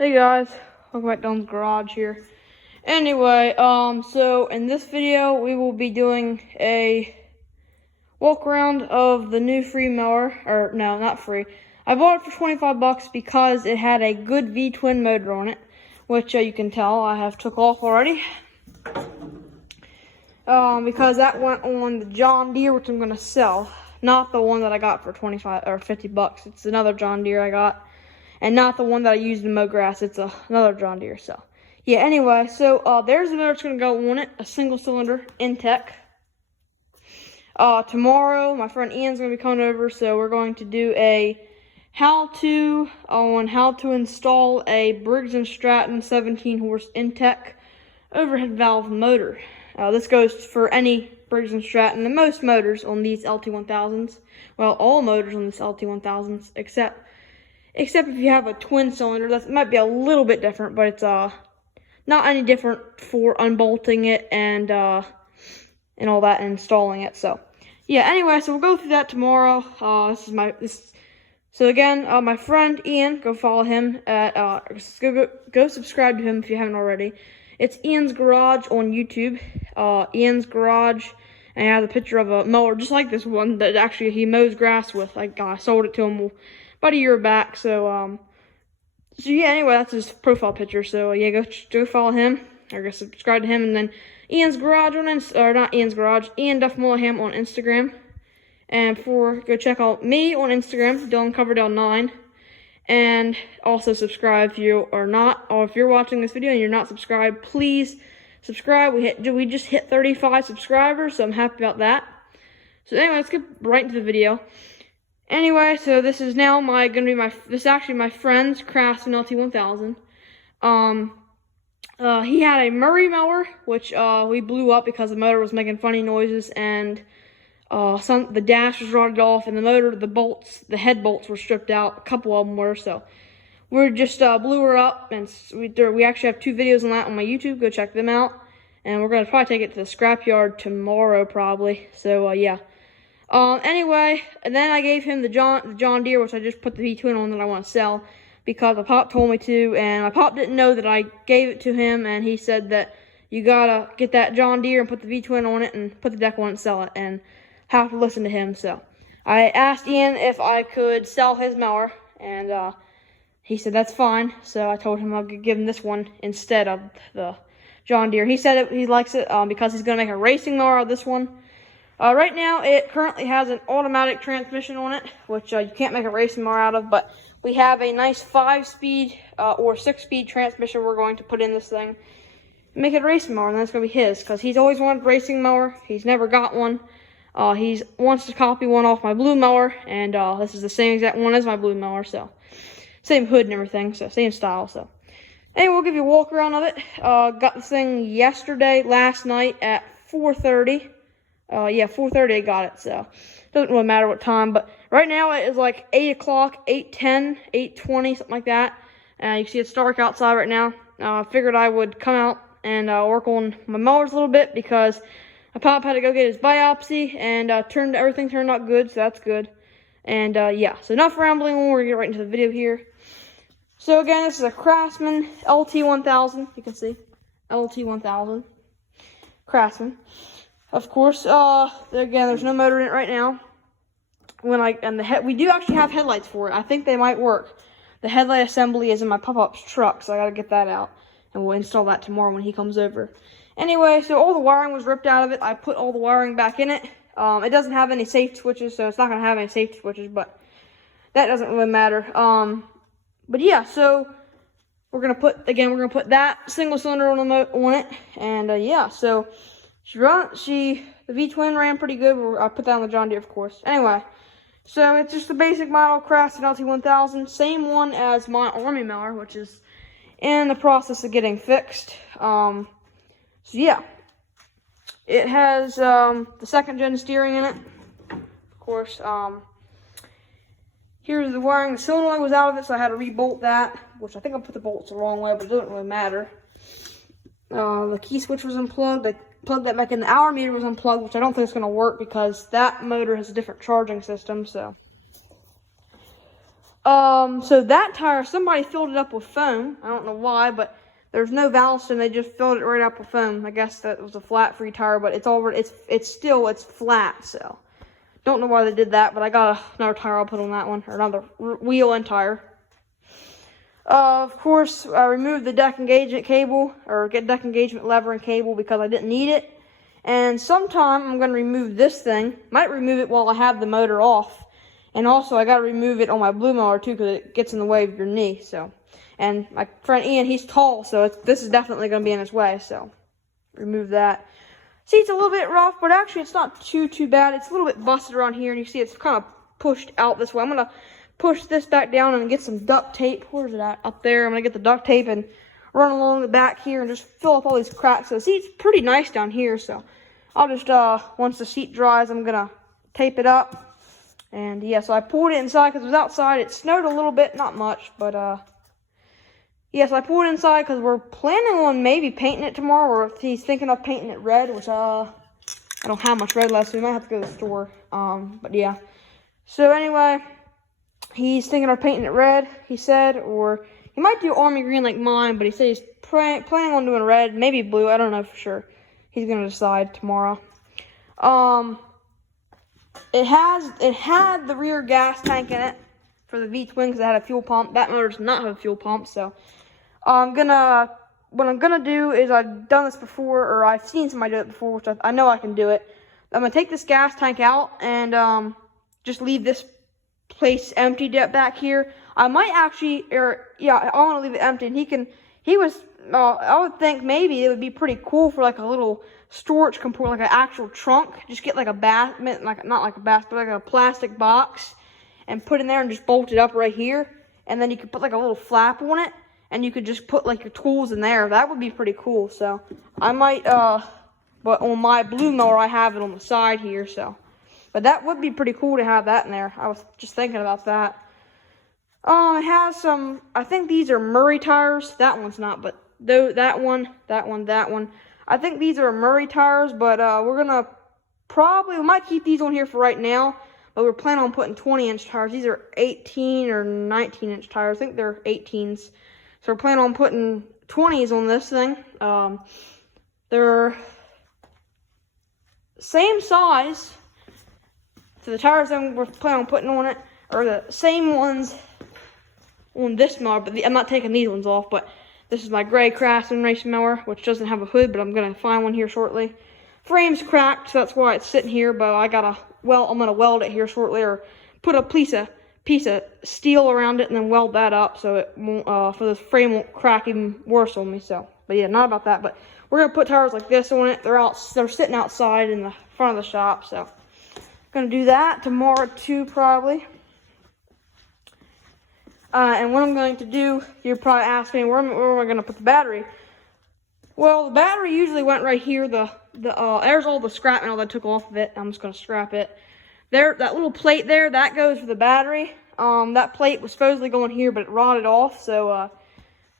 Hey guys, welcome back down the garage here. Anyway, so in this video we will be doing a walk around of the new free mower, or no, not free. I bought it for 25 bucks because it had a good V-twin motor on it, which you can tell I have took off already. Because that went on the John Deere, which I'm gonna sell, not the one that I got for 25 or 50 bucks. It's another John Deere I got. And not the one that I used to mow grass. It's another John Deere. So, yeah, anyway. So, there's the motor that's going to go on it. A single cylinder Intech. Tomorrow, my friend Ian's going to be coming over. So, we're going to do a how-to on how to install a Briggs & Stratton 17-horse Intech overhead valve motor. This goes for any Briggs & Stratton and most motors on these lt1000s. Well, all motors on these lt1000s, except if you have a twin cylinder. That might be a little bit different, but it's not any different for unbolting it and all that and installing it. So yeah, anyway, so we'll go through that tomorrow. So again, my friend Ian, go follow him at go subscribe to him if you haven't already. It's Ian's Garage on YouTube. Ian's Garage, and I have a picture of a mower just like this one that actually he mows grass with. I sold it to him about a year back. So yeah, anyway, that's his profile picture. So yeah, go follow him, or go subscribe to him. And then Ian's Garage on not Ian's Garage, Ian Duff Mullingham on Instagram. And go check out me on Instagram, Dylan Coverdale 9. And also subscribe if you are not, or if you're watching this video and you're not subscribed, please subscribe. We just hit 35 subscribers, so I'm happy about that. So anyway, let's get right into the video. Anyway, so this is now this is actually my friend's Craftsman lt1000. He had a Murray mower, which we blew up because the motor was making funny noises, and the dash was rotted off, and the head bolts were stripped out. A couple of them were, so we just blew her up, and we actually have 2 videos on that on my YouTube. Go check them out, and we're gonna probably take it to the scrapyard tomorrow, probably. So yeah. Anyway, and then I gave him the John Deere, which I just put the V-twin on that I want to sell, because my pop told me to, and my pop didn't know that I gave it to him, and he said that you gotta get that John Deere and put the V-twin on it and put the deck on it and sell it, and have to listen to him. So I asked Ian if I could sell his mower, and he said that's fine. So I told him I'll give him this one instead of the John Deere. He said he likes it because he's gonna make a racing mower out of this one. Right now, it currently has an automatic transmission on it, which you can't make a racing mower out of, but we have a nice 5-speed or 6-speed transmission we're going to put in this thing. Make it a racing mower, and that's going to be his, because he's always wanted a racing mower. He's never got one. He wants to copy one off my blue mower, and this is the same exact one as my blue mower, so same hood and everything, so same style. So anyway, we'll give you a walk around of it. Got this thing last night at 4:30. Yeah, 4:30 I got it, so doesn't really matter what time, but right now it is like 8 o'clock, 8:10, 8:20, something like that. You can see it's dark outside right now. I figured I would come out and work on my mowers a little bit, because my pop had to go get his biopsy, and everything turned out good, so that's good. And yeah, so enough rambling, we're gonna get right into the video here. So again, this is a Craftsman lt1000, you can see, lt1000, Craftsman. Of course, again, there's no motor in it right now. We do actually have headlights for it. I think they might work. The headlight assembly is in my pop-up's truck, so I gotta get that out, and we'll install that tomorrow when he comes over. Anyway, so all the wiring was ripped out of it. I put all the wiring back in it. It doesn't have any safety switches, so it's not gonna have any safety switches, but that doesn't really matter. But yeah, so we're gonna put that single cylinder on it, and yeah, so. The V-twin ran pretty good. I put that on the John Deere, of course. Anyway, so it's just the basic model Craftsman lt1000, same one as my Army mower, which is in the process of getting fixed. So yeah, it has the 2nd-gen steering in it, of course. Here's the wiring. The solenoid was out of it, so I had to re-bolt that, which I think I put the bolts the wrong way, but it doesn't really matter. The key switch was unplugged. I plugged that back in. The hour meter was unplugged, which I don't think is going to work because that motor has a different charging system. So So that tire, somebody filled it up with foam. I don't know why, but there's no valves, and they just filled it right up with foam. I guess that was a flat-free tire, but it's it's flat, so don't know why they did that. But I got another tire I'll put on that one, or another wheel and tire. Of course, I removed the deck engagement cable, or get deck engagement lever and cable, because I didn't need it. And sometime I'm going to remove this thing. Might remove it while I have the motor off. And also, I got to remove it on my blue mower too, because it gets in the way of your knee. So, and my friend Ian, he's tall, so this is definitely going to be in his way. So, remove that. See, it's a little bit rough, but actually, it's not too bad. It's a little bit busted around here, and you see it's kind of pushed out this way. I'm going to push this back down and get some duct tape. Where's it at? Up there. I'm going to get the duct tape and run along the back here and just fill up all these cracks. So the seat's pretty nice down here, so I'll just, once the seat dries, I'm going to tape it up. And yeah, so I pulled it inside because it was outside. It snowed a little bit, not much, but yeah, so I pulled it inside because we're planning on maybe painting it tomorrow, or if he's thinking of painting it red, which I don't have much red left, so we might have to go to the store. But yeah. So anyway, he's thinking of painting it red, he said, or he might do army green like mine, but he said he's planning on doing red, maybe blue. I don't know for sure. He's gonna decide tomorrow. It had the rear gas tank in it for the V-twin because it had a fuel pump. That motor does not have a fuel pump, so what I'm gonna do is, I've done this before, or I've seen somebody do it before, which I know I can do it. I'm gonna take this gas tank out and just leave this place empty back here. I might actually, I want to leave it empty, and I would think maybe it would be pretty cool for like a little storage compartment, like an actual trunk. Just get like a not like a basket, but like a plastic box, and put in there and just bolt it up right here. And then you could put like a little flap on it, and you could just put like your tools in there. That would be pretty cool. So I might, but on my blue mower, I have it on the side here, so. But that would be pretty cool to have that in there. I was just thinking about that. It has some, I think these are Murray tires. That one's not, but that one. I think these are Murray tires, but we might keep these on here for right now, but we're planning on putting 20-inch tires. These are 18 or 19-inch tires. I think they're 18s. So we're planning on putting 20s on this thing. They're same size. So the tires that we're planning on putting on it are the same ones on this mower, but I'm not taking these ones off. But this is my gray Craftsman race mower, which doesn't have a hood, but I'm gonna find one here shortly. Frame's cracked, so that's why it's sitting here. But I'm gonna weld it here shortly, or put a piece of steel around it and then weld that up so it won't, so this frame won't crack even worse on me. So, but yeah, not about that. But we're gonna put tires like this on it. They're sitting outside in the front of the shop, so. Gonna do that tomorrow too, probably. And what I'm going to do, you're probably asking, where am I gonna put the battery? Well, the battery usually went right here. There's all the scrap metal that I took off of it. I'm just gonna scrap it. There, that little plate there, that goes for the battery. That plate was supposedly going here, but it rotted off, so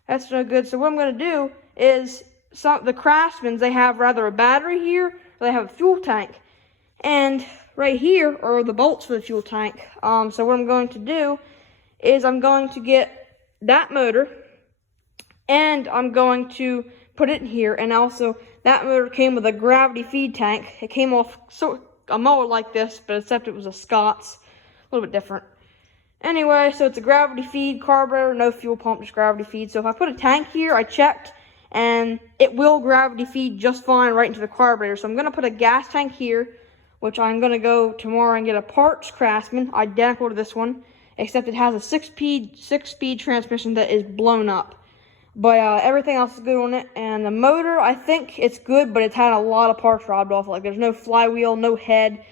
that's no good. So what I'm gonna do is, the Craftsmans, they have rather a battery here, or they have a fuel tank, and right here are the bolts for the fuel tank. So what I'm going to do is I'm going to get that motor, and I'm going to put it in here. And also, that motor came with a gravity feed tank. It came off a mower like this, but except it was a Scott's, a little bit different. Anyway, so it's a gravity feed carburetor, no fuel pump, just gravity feed. So if I put a tank here, I checked, and it will gravity feed just fine right into the carburetor. So I'm going to put a gas tank here, which I'm going to go tomorrow and get a parts Craftsman, identical to this one, except it has a six-speed transmission that is blown up. But everything else is good on it. And the motor, I think it's good, but it's had a lot of parts robbed off. Like, there's no flywheel, no head.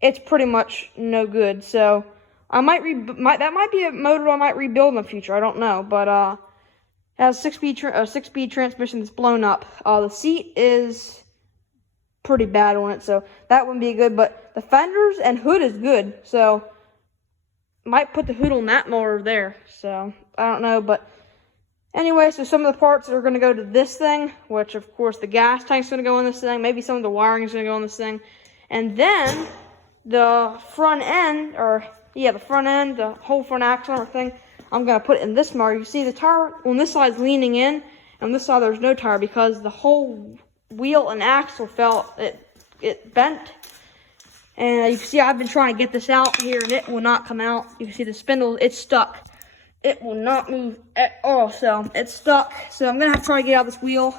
It's pretty much no good. So I that might be a motor I might rebuild in the future. I don't know. But it has a six-speed transmission that's blown up. The seat is pretty bad on it, so that wouldn't be good. But the fenders and hood is good, so might put the hood on that mower there. So I don't know, but anyway, so some of the parts are going to go to this thing, which of course the gas tank's going to go in this thing. Maybe some of the wiring is going to go in this thing, and then the front end, or yeah, the front end, the whole front axle and everything, I'm going to put it in this mower. You see the tire on this side is leaning in, and on this side there's no tire because the whole wheel and axle it bent. And you can see I've been trying to get this out here, and it will not come out. You can see the spindle, it's stuck. It will not move at all, so it's stuck. So I'm going to have to try to get out this wheel.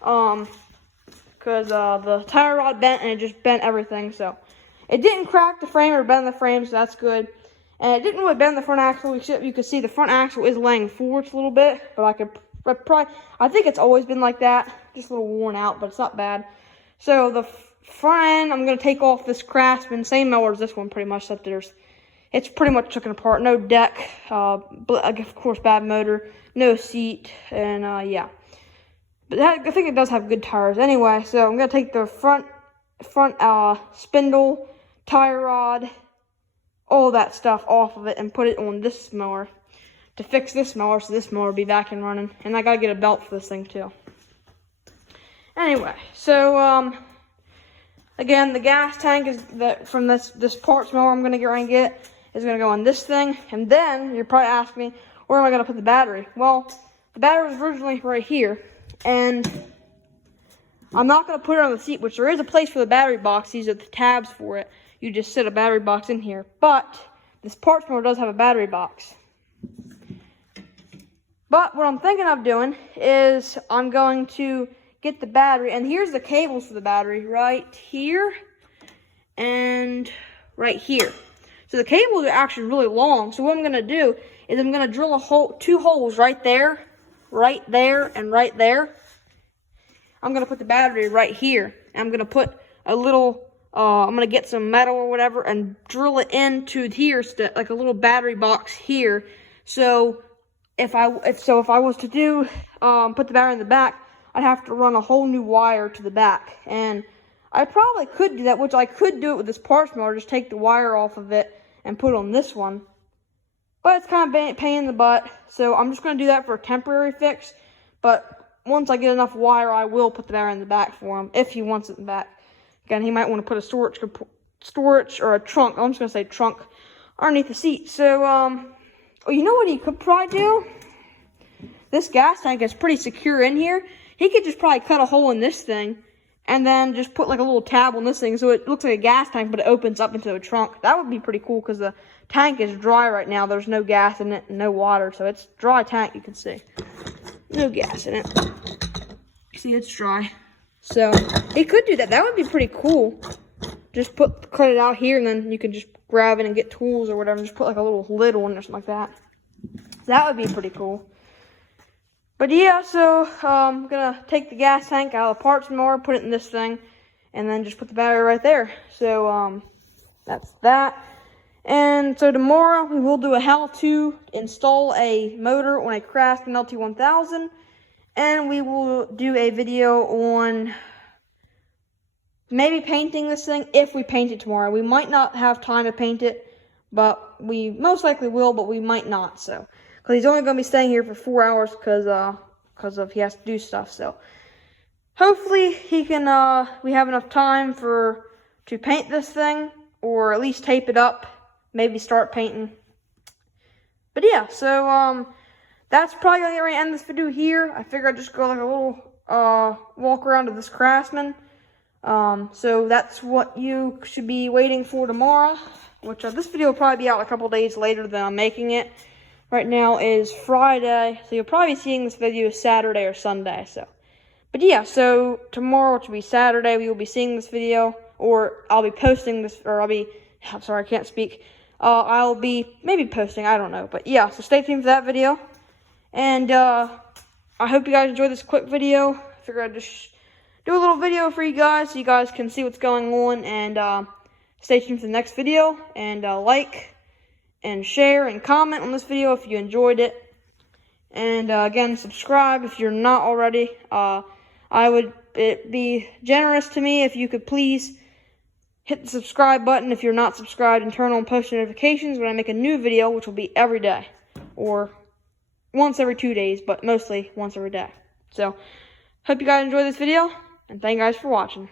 Because the tire rod bent, and it just bent everything. So it didn't crack the frame or bend the frame, so that's good. And it didn't really bend the front axle, except you can see the front axle is laying forwards a little bit. But I think it's always been like that. Just a little worn out, but it's not bad. So the front end, I'm going to take off this Craftsman, same mower as this one pretty much, except it's pretty much taken apart. No deck, of course bad motor, no seat, and yeah. But I think it does have good tires anyway. So I'm going to take the front spindle, tire rod, all that stuff off of it and put it on this mower to fix this mower, so this mower will be back and running. And I got to get a belt for this thing too. Anyway, so again, the gas tank is from this parts mower I'm going to get ready and get is going to go on this thing. And then you're probably asking me, where am I going to put the battery? Well, the battery was originally right here. And I'm not going to put it on the seat, which there is a place for the battery box. These are the tabs for it. You just sit a battery box in here. But this parts mower does have a battery box. But what I'm thinking of doing is I'm going to get the battery. And here's the cables for the battery right here and right here. So the cables are actually really long. So what I'm going to do is I'm going to drill two holes right there, and right there. I'm going to put the battery right here. I'm going to put a little, I'm going to get some metal or whatever and drill it into here, like a little battery box here. So if I was to do, put the battery in the back, I'd have to run a whole new wire to the back. And I probably could do that, which I could do it with this parts mower, just take the wire off of it and put it on this one. But it's kind of a pain in the butt, so I'm just going to do that for a temporary fix. But once I get enough wire, I will put the battery in the back for him, if he wants it in the back. Again, he might want to put a storage or a trunk, I'm just going to say trunk, underneath the seat. So, well, you know what he could probably do? This gas tank is pretty secure in here. He could just probably cut a hole in this thing, and then just put like a little tab on this thing, so it looks like a gas tank, but it opens up into a trunk. That would be pretty cool, because the tank is dry right now. There's no gas in it and no water, so it's dry tank, you can see. No gas in it. See, it's dry. So, he could do that. That would be pretty cool. Just cut it out here, and then you can just grab it and get tools or whatever, and just put like a little lid on it or something like that. That would be pretty cool. But yeah, so I'm going to take the gas tank out of the parts mower, put it in this thing, and then just put the battery right there. So that's that. And so tomorrow we will do a how to install a motor on a Craftsman lt1000. And we will do a video on maybe painting this thing if we paint it tomorrow. We might not have time to paint it, but we most likely will, but we might not. So, because he's only going to be staying here for 4 hours because he has to do stuff. So, hopefully he can. We have enough time to paint this thing, or at least tape it up. Maybe start painting. But yeah, so that's probably going to get ready to end this video here. I figure I'd just go like a little walk around to this Craftsman. So that's what you should be waiting for tomorrow. Which this video will probably be out a couple days later than I'm making it. Right now is Friday, so you'll probably be seeing this video Saturday or Sunday. So, but yeah, so tomorrow, which will be Saturday, we will be seeing this video, or I'll be posting this, or I'm sorry, I can't speak. I'll be maybe posting, I don't know. But yeah, so stay tuned for that video. And I hope you guys enjoyed this quick video. I figured I'd just do a little video for you guys so you guys can see what's going on. And stay tuned for the next video. And like and share and comment on this video if you enjoyed it. And again, subscribe if you're not already. It'd be generous to me if you could please hit the subscribe button if you're not subscribed, and turn on post notifications when I make a new video, which will be every day, or once every 2 days, but mostly once every day. So, hope you guys enjoyed this video, and thank you guys for watching.